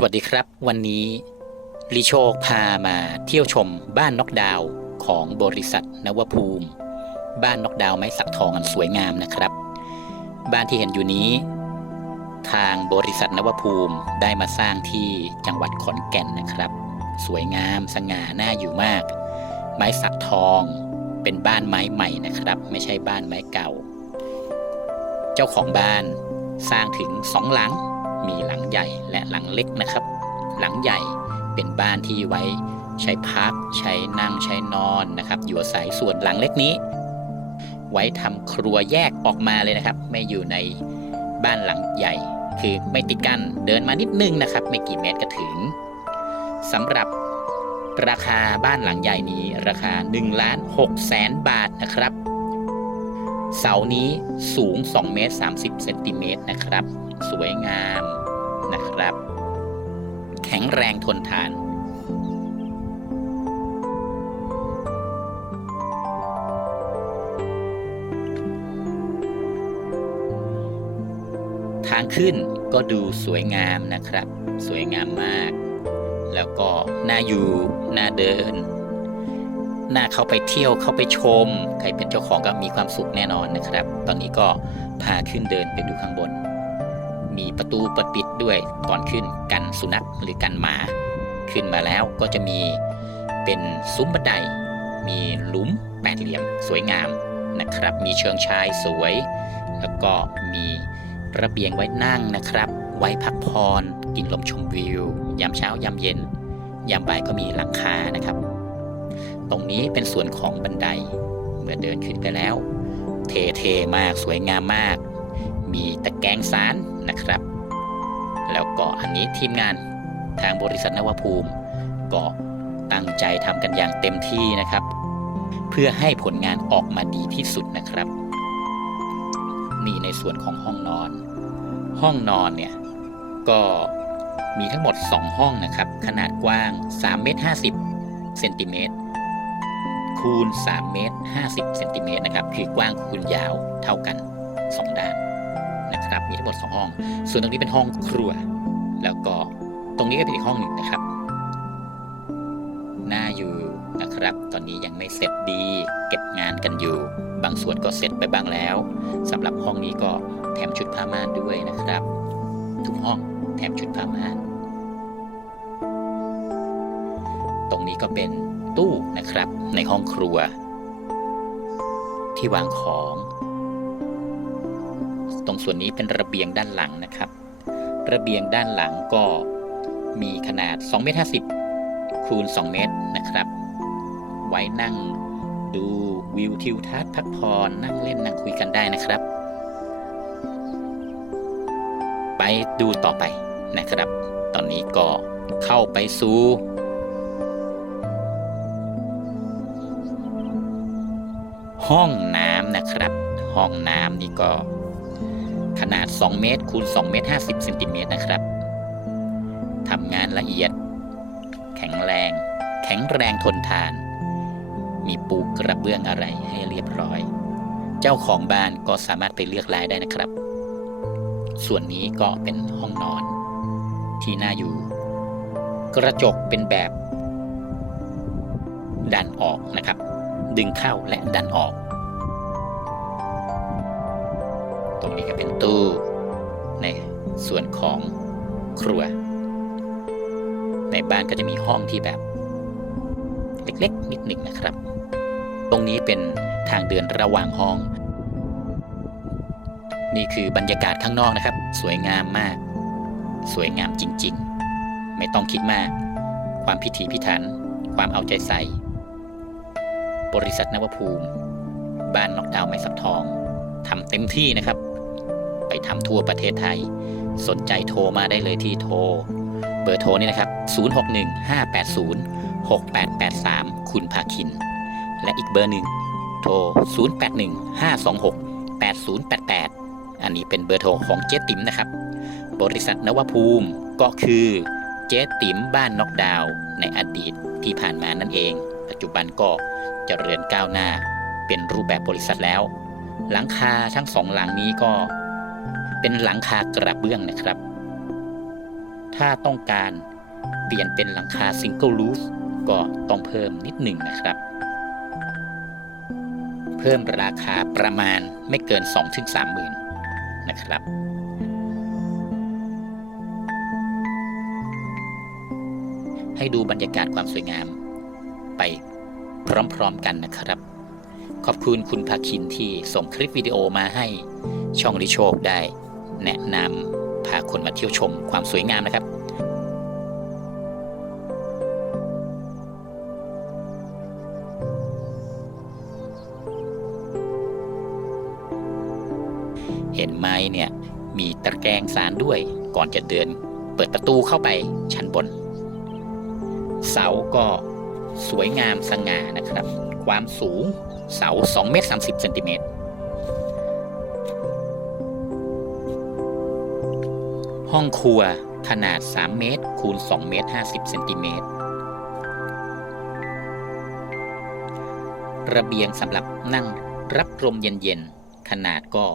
สวัสดีครับ วันนี้ลิโชคพามาเที่ยวชมบ้านนกดาวของบริษัทนวภูมิ บ้านนกดาวไม้สักทองอันสวยงามนะครับ บ้านที่เห็นอยู่นี้ ทางบริษัทนวภูมิได้มาสร้างที่จังหวัดขอนแก่นนะครับ สวยงามสง่าน่าอยู่มาก ไม้สักทองเป็นบ้านไม้ใหม่นะครับ ไม่ใช่บ้านไม้เก่า เจ้าของบ้านสร้างถึงสองหลัง มีหลังใหญ่และหลังเล็กนะครับ หลังใหญ่เป็นบ้านที่ไว้ใช้พัก ใช้นั่งใช้นอนนะครับอยู่อาศัยส่วนหลังเล็กนี้ ไว้ทำครัวแยกออกมาเลยนะครับ ไม่อยู่ในบ้านหลังใหญ่ คือไม่ติดกันเดินมานิดนึงนะครับ ไม่กี่เมตรก็ถึงสำหรับราคาบ้านหลังใหญ่นี้ราคา1ล้าน6แสนบาทนะครับ เสานี้สูง2เมตร30เซนติเมตรนะครับ สวยงามนะครับ แข็งแรงทนทานทางขึ้นก็ดูสวยงามนะครับ สวยงามมาก แล้วก็น่าอยู่ น่าเดิน น่าเข้าไปเที่ยวเข้าไปชม ใครเป็นเจ้าของก็มีความสุขแน่นอนนะครับ ตอนนี้ก็พาขึ้นเดินไปดูข้างบน มีประตูปิดปิดด้วยก่อนขึ้นกันสุนัขหรือกันหมา ขึ้นมาแล้วก็จะมีเป็นซุ้มบันได มีหลุมแปดเหลี่ยมสวยงามนะครับ มีเชิงชายสวย แล้วก็มีระเบียงไว้นั่งนะครับ ไว้พักผ่อนกินลมชมวิวยามเช้ายามเย็น ยามบ่ายก็มีหลังคานะครับ ตรงนี้เป็นส่วนของบันได เมื่อเดินขึ้นไปแล้ว เท่ๆมากสวยงามมาก มีตะแกรงสารนะครับ แล้วก็อันนี้ทีมงานทางบริษัทนวภูมิ ก็ตั้งใจทำกันอย่างเต็มที่นะครับ เพื่อให้ผลงานออกมาดีที่สุดนะครับ นี่ในส่วนของห้องนอน ห้องนอนเนี่ยก็มีทั้งหมด 2 ห้องนะครับ ขนาดกว้าง3เมตร50 เซนติเมตรคูณ3เมตร50เซนติเมตรนะครับคือกว้างคูณยาวเท่ากัน 2 ด้านนะครับมีทั้งหมด 2 ห้อง ส่วนตรงนี้เป็นห้องครัว แล้วก็ตรงนี้ก็เป็นอีกห้องหนึ่งนะครับน่าอยู่นะครับ ตอนนี้ยังไม่เสร็จดี เก็บงานกันอยู่ บางส่วนก็เสร็จไปบ้างแล้วสำหรับห้องนี้ก็แถมชุดผ้าม่านด้วยนะครับ ทุกห้องแถมชุดผ้าม่าน ตรงนี้ก็เป็นตู้นะครับในห้องครัว ที่วางของ ตรงส่วนนี้เป็นระเบียงด้านหลังนะครับ ระเบียงด้านหลังก็มีขนาด2เมตร50คูณ2เมตรนะครับ ไว้นั่งดูวิวทิวทัศน์พักผ่อนนั่งเล่นนั่งคุยกันได้นะครับ ไปดูต่อไปนะครับ ตอนนี้ก็เข้าไปสู่ ห้องน้ำนะครับ ห้องน้ำนี่ก็ขนาด 2 เมตรคูณ2เมตร50เซนติเมตรนะครับทำงานละเอียด แข็งแรง แข็งแรงทนทาน มีปูกระเบื้องอะไรให้เรียบร้อย เจ้าของบ้านก็สามารถไปเลือกรายได้นะครับ ส่วนนี้ก็เป็นห้องนอน ที่น่าอยู่ กระจกเป็นแบบดันออกนะครับ ดึงเข้าและดันออก ตรงนี้ก็เป็นตู้ในส่วนของครัว ในบ้านก็จะมีห้องที่แบบเล็กๆ นิดหนึ่งนะครับ ตรงนี้เป็นทางเดินระหว่างห้อง นี่คือบรรยากาศข้างนอกนะครับ สวยงามมาก สวยงามจริงๆ ไม่ต้องคิดมาก ความพิถีพิถัน ความเอาใจใส่ บริษัทนวภูมิ บ้านนอกดาวน์ไม้สักทองทำเต็มที่นะครับ ไปทำทั่วประเทศไทย สนใจโทรมาได้เลยที่โทร เบอร์โทรนี่นะครับ 061-580-6883 คุณภาคิน และอีกเบอร์หนึ่งโทร 0815268088 อันนี้เป็นเบอร์โทรของเจ๊ติ๋มนะครับ บริษัทนวภูมิก็คือเจ๊ติ๋มบ้านนอกดาวน์ในอดีตที่ผ่านมานั่นเอง ปัจจุบันก็ เจริญก้าวหน้า เป็นรูปแบบบริษัทแล้ว หลังคาทั้งสองหลังนี้ก็ เป็นหลังคากระเบื้องนะครับ ถ้าต้องการเปลี่ยนเป็นหลังคาซิงเกิลรูฟก็ต้องเพิ่มนิดหนึ่งนะครับ เพิ่มราคาประมาณไม่เกิน 2-3หมื่นนะครับให้ดูบรรยากาศความสวยงามไป พร้อมๆกันนะครับ ขอบคุณคุณภาคินที่ส่งคลิปวิดีโอมาให้ช่องริโชคได้ แนะนำพาคนมาเที่ยวชมความสวยงามนะครับเห็นไหมเนี่ยมีตะแกรงสารด้วยก่อนจะเดินเปิดประตูเข้าไปชั้นบน เสาก็ สวยงามสง่านะครับ ความสูงเสา2เมตร30เซนติเมตรห้องครัวขนาด 3 เมตร คูณ 2 เมตร 50 เซนติเมตร ระเบียงสำหรับนั่งรับลมเย็นๆ ขนาดก็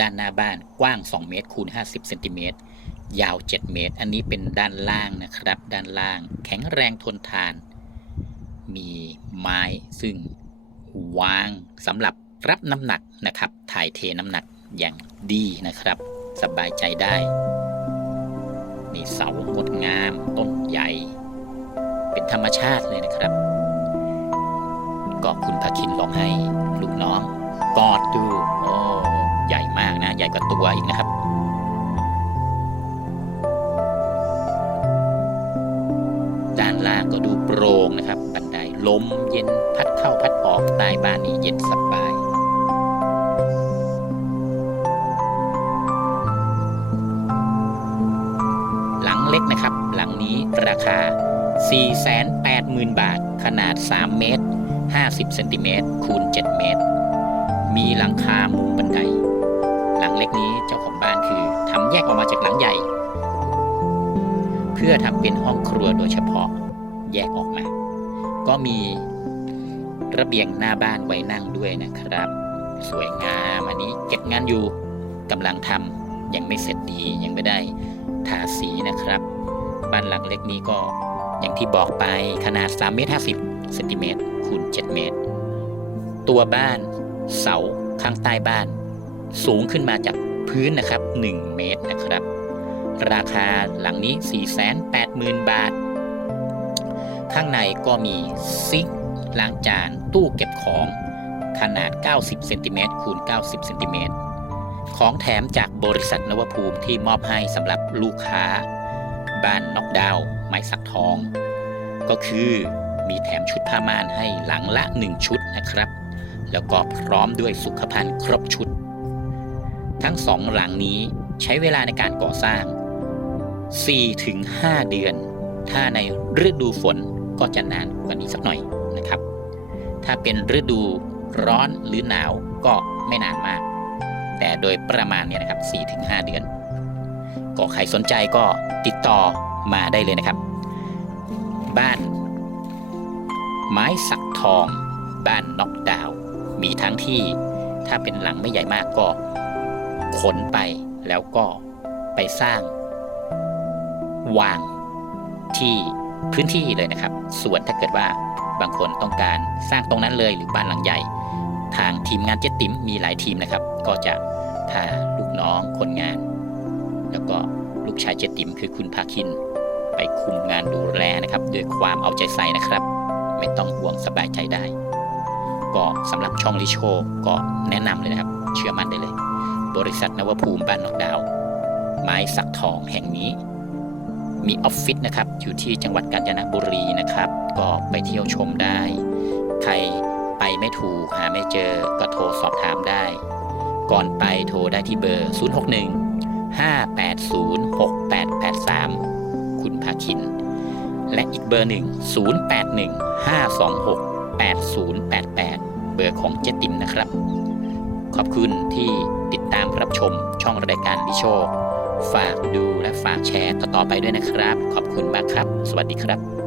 ด้านหน้าบ้านกว้าง 2 เมตร คูณ 50 เซนติเมตร ยาว 7 เมตร อันนี้เป็นด้านล่างนะครับ ด้านล่าง แข็งแรงทนทาน มีไม้ซึ่งวางสำหรับรับน้ำหนักนะครับ ถ่ายเทน้ำหนักอย่างดีนะครับ สบายใจได้ มีเสางดงามต้นใหญ่ เป็นธรรมชาติเลยนะครับก็คุณพาคินลองให้ลูกน้องกอดดูโอ้ใหญ่มากนะ ใหญ่กว่าตัวอีกนะครับด้านล่างก็ดูโปร่งนะครับบันได ลมเย็นพัดเข้าพัดออกใต้บ้านนี้เย็นสบาย หลังเล็กนะครับ หลังนี้ราคา 480,000 บาท ขนาด 3 เมตร 50 เซนติเมตรคูณ 7 เมตร มีหลังคามุงบันได หลังเล็กนี้เจ้าของบ้านคือทำแยกออกมาจากหลังใหญ่ เพื่อทำเป็นห้องครัวโดยเฉพาะแยกออกมา ก็มีระเบียงหน้าบ้านไว้นั่งด้วยนะครับ สวยงามอันนี้เก็บงานอยู่กำลังทำยังไม่เสร็จดียังไม่ได้ทาสีนะครับ บ้านหลังเล็กนี้ก็อย่างที่บอกไปขนาด3เมตร50เซนติเมตรคูณ7เมตร ตัวบ้านเสาข้างใต้บ้าน สูงขึ้นมาจากพื้นนะครับ 1 เมตรนะครับ ราคาหลังนี้ 480,000 บาท ข้างในก็มีซิงค์ล้างจาน ตู้เก็บของ ขนาด 90เซนติเมตรคูณ90เซนติเมตรของแถมจากบริษัทนวภูมิที่มอบให้สำหรับลูกค้า บ้านนอกดาวน์ไม้สักทอง ก็คือมีแถมชุดผ้าม่านให้หลังละ 1 ชุดนะครับ แล้วก็พร้อมด้วยสุขภัณฑ์ครบชุด ทั้งสองหลังนี้ใช้เวลาในการก่อสร้าง 4-5 เดือน ถ้าในฤดูฝน ก็จะนานกว่านี้สักหน่อยนะครับ ถ้าเป็นฤดูร้อนหรือหนาวก็ไม่นานมาก แต่โดยประมาณเนี่ยนะครับ 4-5 เดือน ก็ใครสนใจก็ติดต่อมาได้เลยนะครับ บ้าน ไม้สักทอง บ้านน็อกดาว มีทั้งที่ถ้าเป็นหลังไม่ใหญ่มากก็ขนไปแล้วก็ไปสร้างวางที่ พื้นที่เลยนะครับ ส่วนถ้าเกิดว่าบางคนต้องการสร้างตรงนั้นเลยหรือบ้านหลังใหญ่ ทางทีมงานเจ๊ติ๋มมีหลายทีมนะครับ ก็จะพาลูกน้องคนงาน แล้วก็ลูกชายเจ๊ติ๋มคือคุณภาคิน ไปคุมงานดูแลนะครับด้วยความเอาใจใส่นะครับ ไม่ต้องห่วงสบายใจได้ ก็สำหรับช่องลิโชก็แนะนำเลยนะครับ เชื่อมั่นได้เลย บริษัทนวภูมิบ้านนอกดาว ไม้สักทองแห่งนี้ มีออฟฟิศนะครับ อยู่ที่จังหวัดกาญจนบุรีนะครับ ก็ไปเที่ยวชมได้ ใครไปไม่ถูกหาไม่เจอก็โทรสอบถามได้ ก่อนไปโทรได้ที่เบอร์ 061 580 6883 คุณภาคิน และอีกเบอร์หนึ่ง 081 526 8088 เบอร์ของเจติมนะครับ ขอบคุณที่ติดตามรับชมช่องรายการดิโชค ฝากดูและฝากแชร์ต่อๆไปด้วยนะครับ ขอบคุณมากครับ สวัสดีครับ